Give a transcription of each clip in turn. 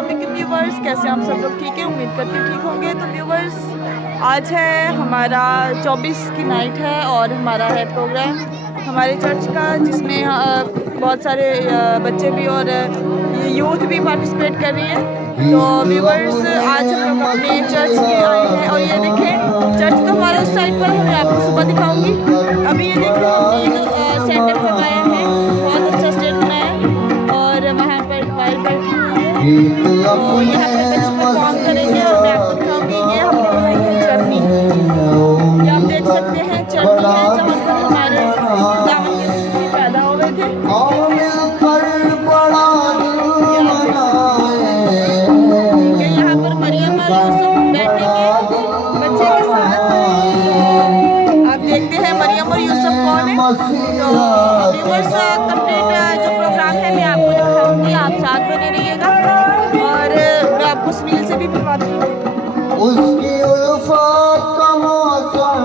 अस्सलाम वालेकुम व्यूवर्स, कैसे आप सब लोग? ठीक है, उम्मीद करते हैं ठीक होंगे। तो व्यूवर्स, आज है हमारा 24 की नाइट है और हमारा है प्रोग्राम हमारे चर्च का, जिसमें बहुत सारे बच्चे भी और यूथ भी पार्टिसिपेट कर रही हैं। तो व्यूवर्स, आज हम लोग अपने चर्च में आए हैं और ये देखें, चर्च तो हमारा उस साइड पर है, मैं आपको सुबह दिखाऊंगी। अभी ये देखें, हमने एक सेटअप लगाया है, बहुत अच्छा स्टेज बनाया है और वहाँ पर वायर बैठी हुई है। तो यहाँ पर बच्चे परफॉर्म करेंगे और मैं आपको दिखाऊंगी। ये हम लोग बनाई है चटनी, ये आप देख सकते हैं चटनी है, जहाँ पर हमारे दामन के खुशी पैदा हो गए थे। ठीक है, यहाँ पर मरियम और यूसुफ बैठेंगे बच्चे के साथ। आप देखते हैं मरियम और यूसुफ कौन है। तो व्यूअर्स, कंप्लीट जो प्रोग्राम है मैं आपको दिखाऊंगी, आप साथ बने रहिएगा और मैं आपको सुनील से भी मिलवाती हूँ। उसकी उल्फत का मौसम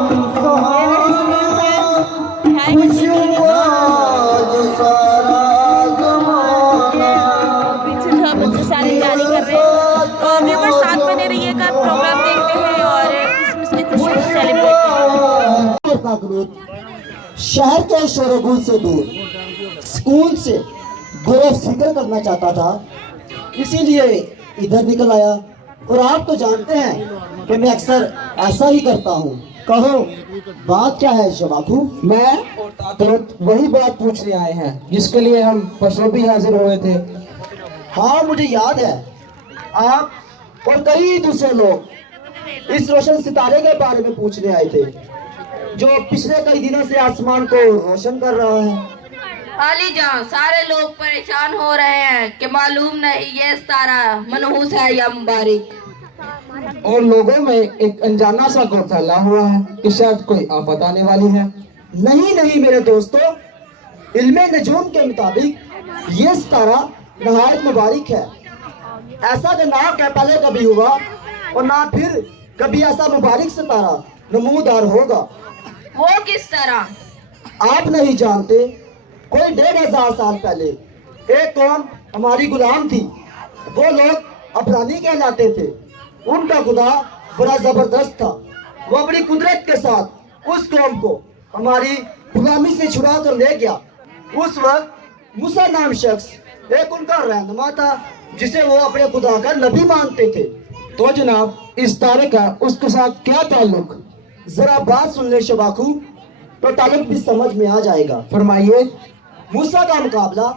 पीछे जो बच्चे सारी तैयारी कर रहे हैं। तो व्यूअर्स, साथ बने रहिएगा, प्रोग्राम देखते हैं और क्रिसमस की खुशी सेलिब्रेट करते हैं। शहर के शोरगुल से दूर स्कूल से गोरो फिक्र करना चाहता था, इसीलिए इधर निकल आया। और आप तो जानते हैं कि मैं अक्सर ऐसा ही करता हूँ। कहो, बात क्या है शबाखू? मैं और ताकत वही बात पूछने आए हैं जिसके लिए हम परसों भी हाजिर हुए थे। हाँ, मुझे याद है, आप और कई दूसरे लोग इस रोशन सितारे के बारे में पूछने आए थे, जो पिछले कई दिनों से आसमान को रोशन कर रहा है। अली जान, सारे लोग परेशान हो रहे हैं कि मालूम नहीं ये सितारा मनहूस है या मुबारक। और लोगों में एक अनजाना सा खौफ फैला हुआ है कि शायद कोई आफत आने वाली है। नहीं मेरे दोस्तों, इल्मे नजूम के मुताबिक ये सितारा नहायत मुबारक है। ऐसा जो ना क्या पहले कभी हुआ और ना फिर कभी ऐसा मुबारक सितारा नमूदार होगा। वो किस तरह? आप नहीं जानते, कोई 1500 साल पहले एक कौम हमारी गुलाम थी। वो लोग अफरानी कहलाते थे। उनका खुदा बड़ा जबरदस्त था। वो अपनी कुदरत के साथ उस कौम को हमारी गुलामी से छुड़ा कर ले गया। उस वक्त मूसा नाम शख्स एक उनका रहनुमा था, जिसे वो अपने खुदा का नबी मानते थे। तो जनाब, इस तारे का उसके साथ क्या ताल्लुक? जरा बात सुन ले शबाखू, तो ताल्लुक भी समझ में आ जाएगा। फरमाइए। मूसा का मुकाबला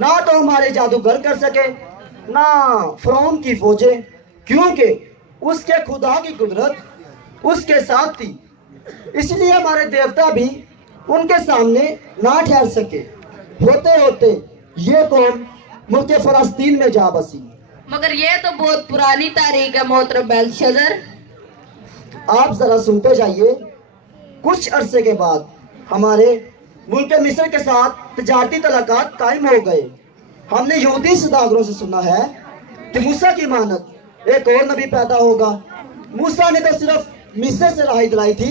ना तो हमारे जादूगर कर सके, ना फिरौन की फौजें, क्योंकि उसके खुदा की कुदरत उसके साथ थी। इसलिए हमारे देवता भी उनके सामने ना ठहर सके। होते होते ये कौम मुल्क फलस्तीन में जा बसी। मगर ये तो बहुत पुरानी तारीख है मोहतरम बेलशज़र। आप जरा सुनते जाइए। कुछ अरसे के बाद हमारे मुल्क मिस्र के साथ तजारती तलाकात कायम हो गए। हमने यहूदी सौदागरों से सुना है कि मूसा की मानत एक और नबी पैदा होगा। मूसा ने तो सिर्फ मिस्र से राही दिलाई थी,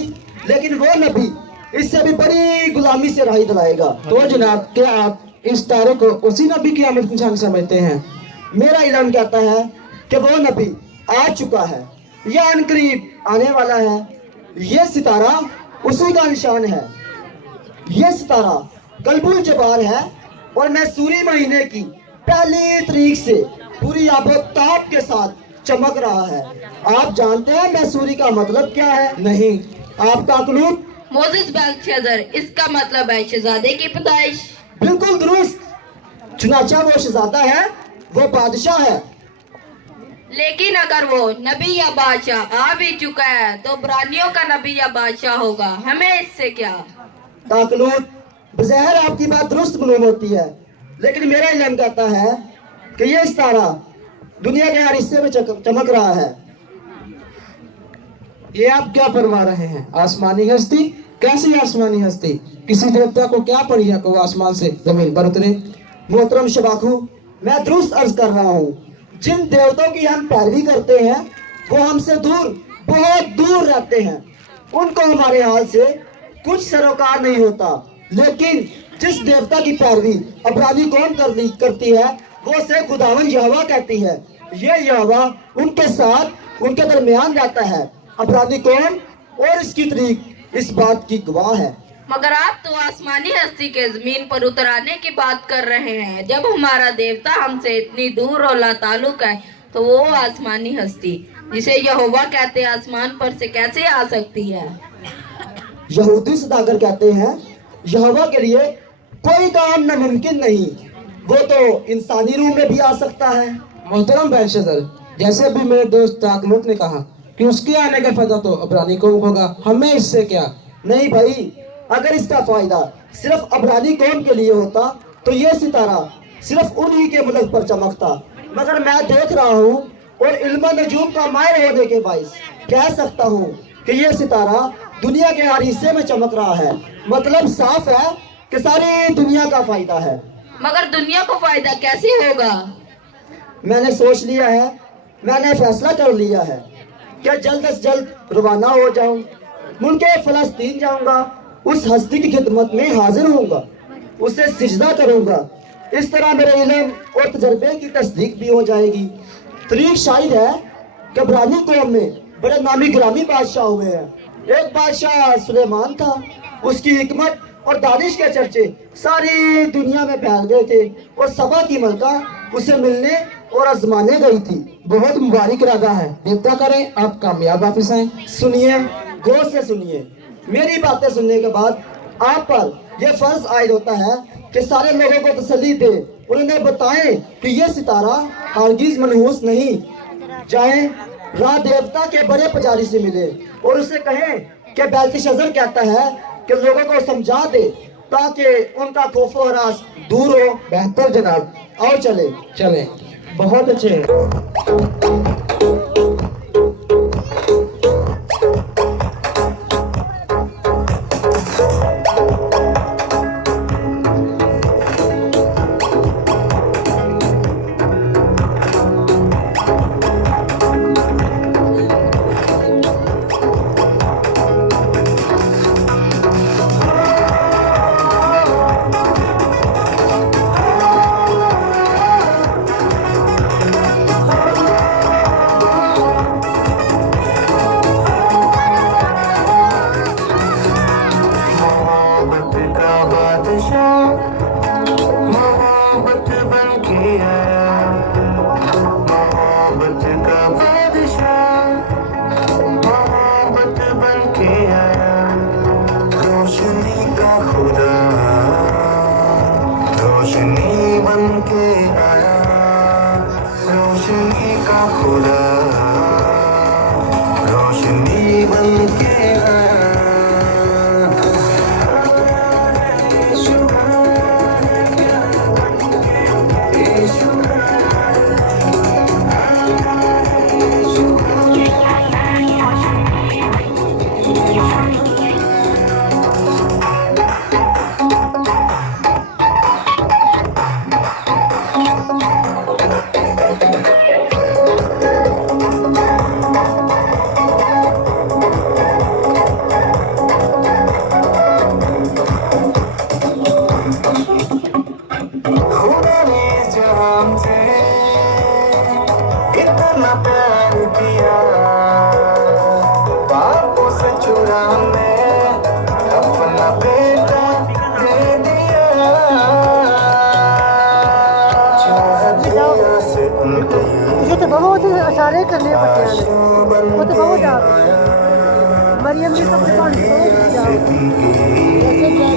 लेकिन वो नबी इससे भी बड़ी गुलामी से राही दिलाएगा। तो जनाब, क्या आप इस तारे को उसी नबी की आमद की निशानी समझते हैं? मेरा इल्म कहता है कि वो नबी आ चुका है या अनकरीब आने वाला है। ये सितारा उसी का निशान है। ये सितारा कल्बुल जबार है और मैसूरी महीने की पहली तारीख से पूरी आबोताब के साथ चमक रहा है। आप जानते हैं मैसूरी का मतलब क्या है? नहीं। आपका अकलूत? मोजिस बेलशज़र, इसका मतलब है शहजादे की पैदाइश। बिल्कुल दुरुस्त। चुनाचा वो शहजादा है, वो बादशाह है। लेकिन अगर वो नबी या बादशाह आ भी चुका है तो इब्रानियों का नबी या बादशाह होगा, हमें इससे क्या? ताकलूत, बज़ाहिर आपकी बात दुरुस्त मालूम होती है, लेकिन मेरा इल्म कहता है कि ये सितारा दुनिया के हर हिस्से में चमक रहा है। ये आप क्या फरमा रहे हैं? आसमानी हस्ती? कैसी आसमानी हस्ती? किसी देवता को क्या पड़ी है कि वो आसमान से जमीन पर उतरे? मोहतरम शबाखू, मैं दुरुस्त अर्ज कर रहा हूँ। जिन देवताओं की हम पैरवी करते हैं वो हमसे दूर, बहुत दूर रहते हैं। उनको हमारे हाल से कुछ सरोकार नहीं होता। लेकिन जिस देवता की पैरवी अबरानी कौम करती है वो उसे खुदावन यहोवा कहती है। ये यहोवा उनके साथ उनके दरमियान रहता है। अपराधी कौन और इसकी तरीक इस बात की गवाह है। मगर आप तो आसमानी हस्ती के जमीन पर उतर आने की बात कर रहे हैं। जब हमारा देवता हमसे इतनी दूर और लाताल्लुक है तो वो आसमानी हस्ती जिसे यहोवा कहते हैं आसमान पर से कैसे आ सकती है? यहूदी सदागर कहते हैं यहोवा के लिए कोई काम नामुमकिन नहीं, वो तो इंसानी रूह में भी आ सकता है। मोहतरम बेलशस्सर, जैसे अभी मेरे दोस्त ताकलुत ने कहा कि उसके आने का फायदा तो अबरानी कौम होगा, हमें इससे क्या? नहीं भाई, अगर इसका फायदा सिर्फ अबरानी कौम के लिए होता तो ये सितारा सिर्फ उन्हीं के मुल्क पर चमकता। मगर मैं देख रहा हूँ और इल्म नजूम का माहिर होने के बाइस कह सकता हूँ कि ये सितारा दुनिया के हर हिस्से में चमक रहा है। मतलब साफ है कि सारी दुनिया का फायदा है। मगर दुनिया को फायदा कैसे होगा? मैंने सोच लिया है, मैंने फैसला कर लिया है कि जल्द से जल्द रवाना हो जाऊं, मुल्क फ़लस्तीन जाऊंगा, उस हस्ती की खिदमत में हाजिर होऊंगा, उसे सिजदा करूंगा। इस तरह मेरे इल्म और तजर्बे की तस्दीक भी हो जाएगी। तरीक शायद है कि अबरानी कौम में बड़े नामी गिरामी बादशाह हुए हैं। एक बादशाह सुलेमान था, उसकी हिकमत और दानिश के चर्चे सारी दुनिया में फैल गए थे और सबा की मलका उसे मिलने और आजमाने गई थी। बहुत मुबारक इरादा है, देवता करें आप कामयाब वापिस आए। सुनिए, गौर से सुनिए। मेरी बातें सुनने के बाद आप पर यह फर्ज आयद होता है कि सारे लोगों को तसल्ली दे और उन्हें बताएं कि यह सितारा हरगिज मनहूस नहीं। जाएं, राह देवता के बड़े पुजारी से मिले और उसे कहें कि बेल्तशस्सर कहता है कि लोगों को समझा दे ताकि उनका खौफ और हरास दूर हो। बेहतर जनाब, आओ चले। चलें। बहुत अच्छे। रोशनी बन के आया, रोशनी का खुदा, रोशनी बन के आया। खुदा ने जहां से इतना प्यार किया, बापों से चुरा मैं अपना बेटा दे दिया। चाहतिया से ये तो बहुत इशारे करने बच्चे वो तो बहुत मरियम ने सब पानी जैसे क्या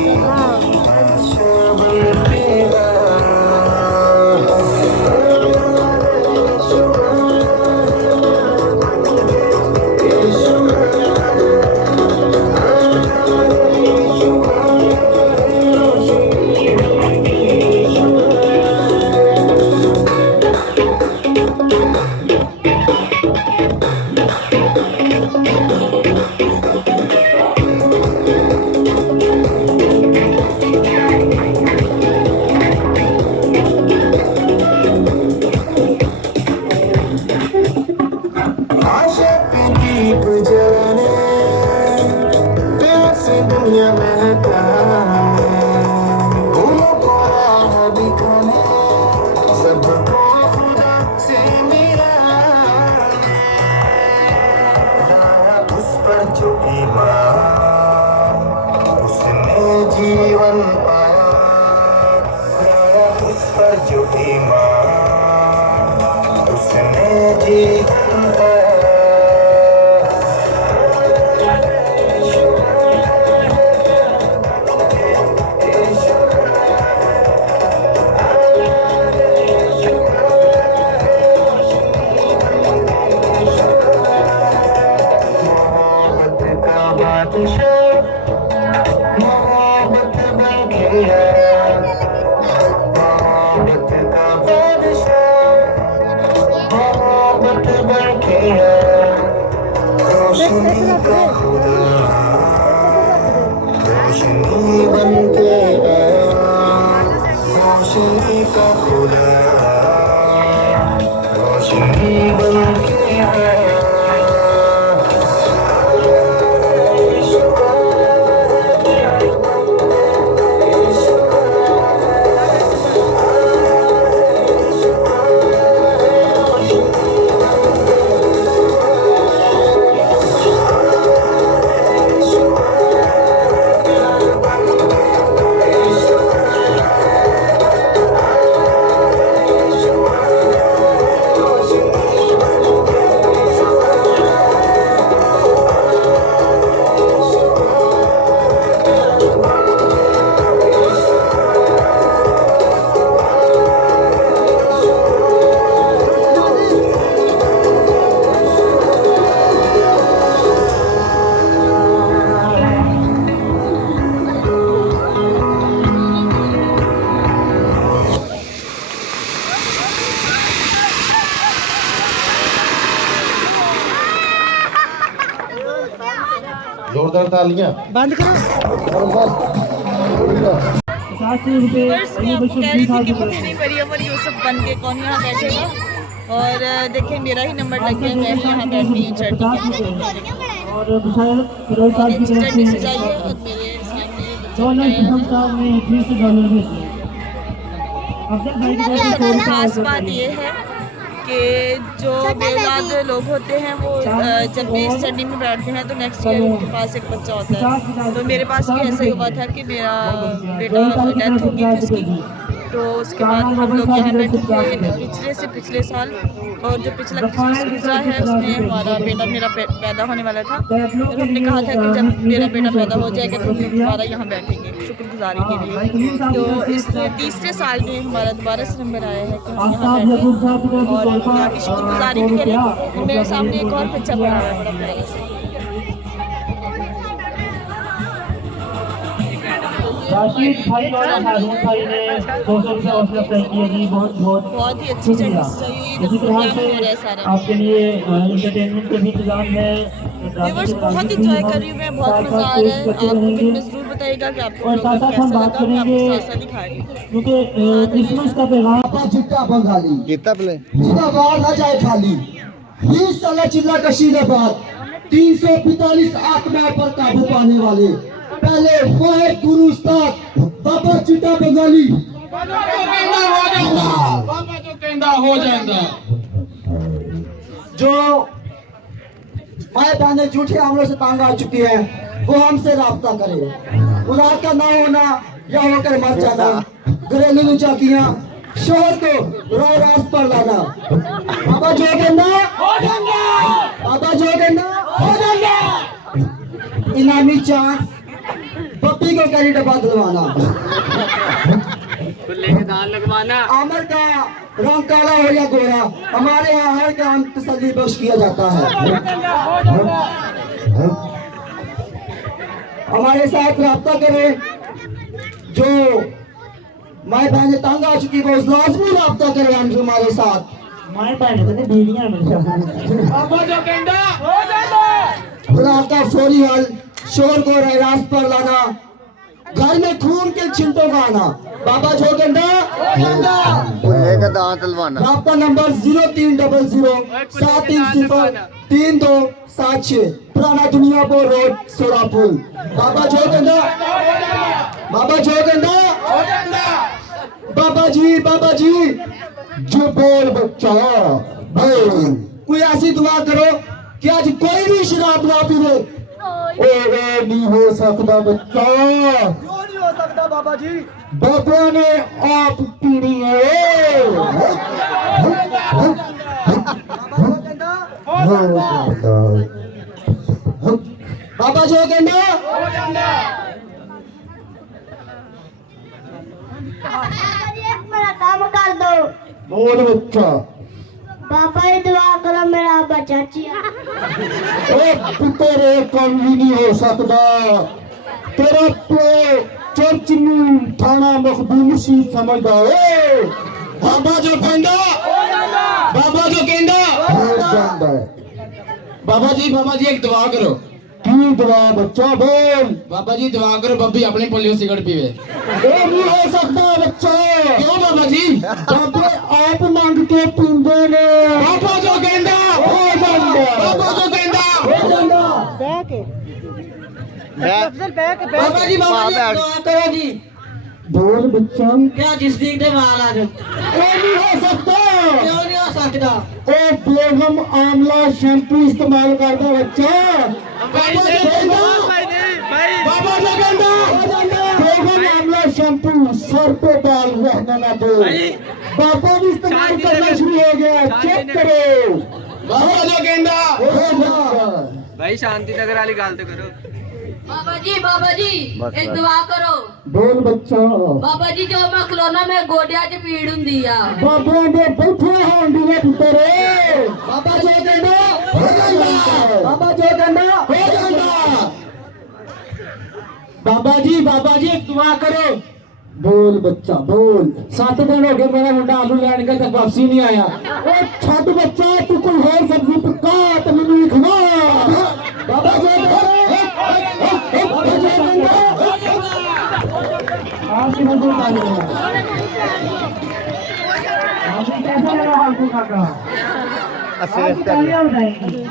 मोहब्बत का बादशाह मोहब्बत बनके आया मोहब्बत का बादशाह मोहब्बत बनके आया रोशनी का खुदा रोशनी बनके आया रोशनी का खुदा रोशनी बनके आया जोरदार तालियां। बंद करो। बस मैं आपको कह रही थी कि मेरी मरियम और यूसुफ बन के कौन यहाँ बैठेगा। और देखिए मेरा ही नंबर लग गया, मैं ही यहाँ बैठ रही हूँ चढ़ के। और फिरोज अच्छी जर्नी से जाइए और मेरे सामने सबसे खास बात ये है कि जो बेऔलाद लोग होते हैं वो जब भी इस जर्नी में बैठते हैं तो नेक्स्ट ईयर उनके पास एक बच्चा होता है। तो मेरे पास भी ऐसा ही हुआ था कि मेरा बेटा डेथ हो गई थी उसकी। तो उसके बाद हम लोग यहाँ बैठे थे पिछले साल, और जो पिछला क्रिसमस गुजरा है उसमें हमारा बेटा मेरा पैदा होने वाला था। फिर हमने कहा था कि जब मेरा बेटा पैदा हो जाएगा तो हम दोबारा यहाँ बैठेंगे शुक्रगुजारी के लिए। तो इस तीसरे साल में हमारा दोबारा से नंबर आया है कि हम यहाँ बैठे और हम यहाँ की शुक्रगुजारी भी करें। मेरे सामने एक और बच्चा पड़ा हुआ है बड़ा प्यारा सा। राशिद भाई और हारून भाई ने 200 रुपये हौसला अफजाई की है जी, बहुत बहुत ही अच्छी जगह से इसी तरह से आपके लिए एंटरटेनमेंट के भी इंतजाम है। व्यूअर्स बहुत इंजॉय कर रही हूँ मैं, बहुत मज़ा आ रहा है। आप कमेंट में ज़रूर बताइएगा कि आपको और साथ साथ हम बात करेंगे क्योंकि क्रिसमस का पैगाम आपा चिट्टा बंगाली कितना प्ले जिंदाबाद ना जाए खाली 20 साल चिल्ला कशी के बाद 345 आत्माओं पर काबू पाने वाले पहले वाहिद गुरु उस्ताद बाबा चिट्टा बंगाली जो माए बहने झूठे हमलों से तंग आ चुकी है वो हमसे राब्ता करे। औलाद का ना होना या होकर मर जाना, घरेलू नुचाकियां, शोहर को राह रास्त पर लाना। बाबा जो कहना बाबा जो कहना हो जाएगा। इनामी चांस पप्पी को करी डब्बा दिलवाना, आमर का रंग काला हो या गोरा, हमारे यहाँ हर काम तसल्ली बख्श किया जाता है। हमारे साथ राब्ता करें। जो माए बहने तंग आ चुकी वो लाजमी राब्ता करें हम हमारे साथ। माए बहने तो बीवियां गुनाह का फौरी हल, शोर को रास्त पर लाना, घर में खून के छिंटों का आना। बाबा जो राब्ता नंबर 0300-730-3276 पुराना दुनियापुर रोड सोलापुर। बाबा जो बाबा जी जो बोल बच्चा बोल। कोई ऐसी दुआ करो कि आज कोई भी शराब ना पीवे। ओए नहीं हो सकता बच्चा, नहीं हो सकता बाबा जी, बाबा ने आप पीनी है। बाबा जो कहना मेरा काम कर दो। बोल बच्चा पापा ये दुआ करो मेरा अब्बा चाची ए पुत्रे काम भी नहीं हो सकता तेरा प्यो चर्च नू थाना मखदूम सी समझदा ए बाबा जो कहंदा बाबा जो कहंदा हो जांदा है। बाबा जी एक दुआ करो। की दुआ बच्चा बोल बाबा जी दुआ करो बब्बी अपनी पोलियो सिगरेट पीवे। ए नहीं हो सकता बच्चा क्यों बाबा जी? बाबे आप मांग के पींदे ने बाबा जो कहंदा हो जांदा बाबा जो कहंदा हो जांदा बैक है अफजल बैक है बाबा जी एक दुआ करो जी। बोल बच्चा क्या जिस दिन दे माल आ जाओ ए नहीं हो सकता क्यों नहीं हो सकता ए बेगम आमला शैम्पू इस्तेमाल करदा बच्चा बाबा जो कहंदा बाबा जो कहंदा बेगम आमला शैम्पू सर पे बाल रहने ना दो बाबा भी इस्तेमाल करना शुरू हो गया चेक करो बाबा जो कहंदा भाई शांति नगर वाली गाल तो करो। बाबा जी एक दुआ करो। बोल बच्चा बाबा जी जो मैं खिलौना में गोडिया च पीड़ हुंदी आ बाबा दे बैठे होंदी है पुत्रे बाबा जो कहंदा हो जांदा बाबा जो कहंदा हो जांदा बाबा जी एक दुआ करो बोल बच्चा बोल 7 दिन हो गए मेरा मुंडा आलू लैन के तक वापसी नहीं आया ओ छड़ बच्चा तू कोई और सब्जी पका ते मैनू खवा बाबा जो आपकी मजबूत आ गया आपको कैसा लगा आपको काका तालियां बजाएंगे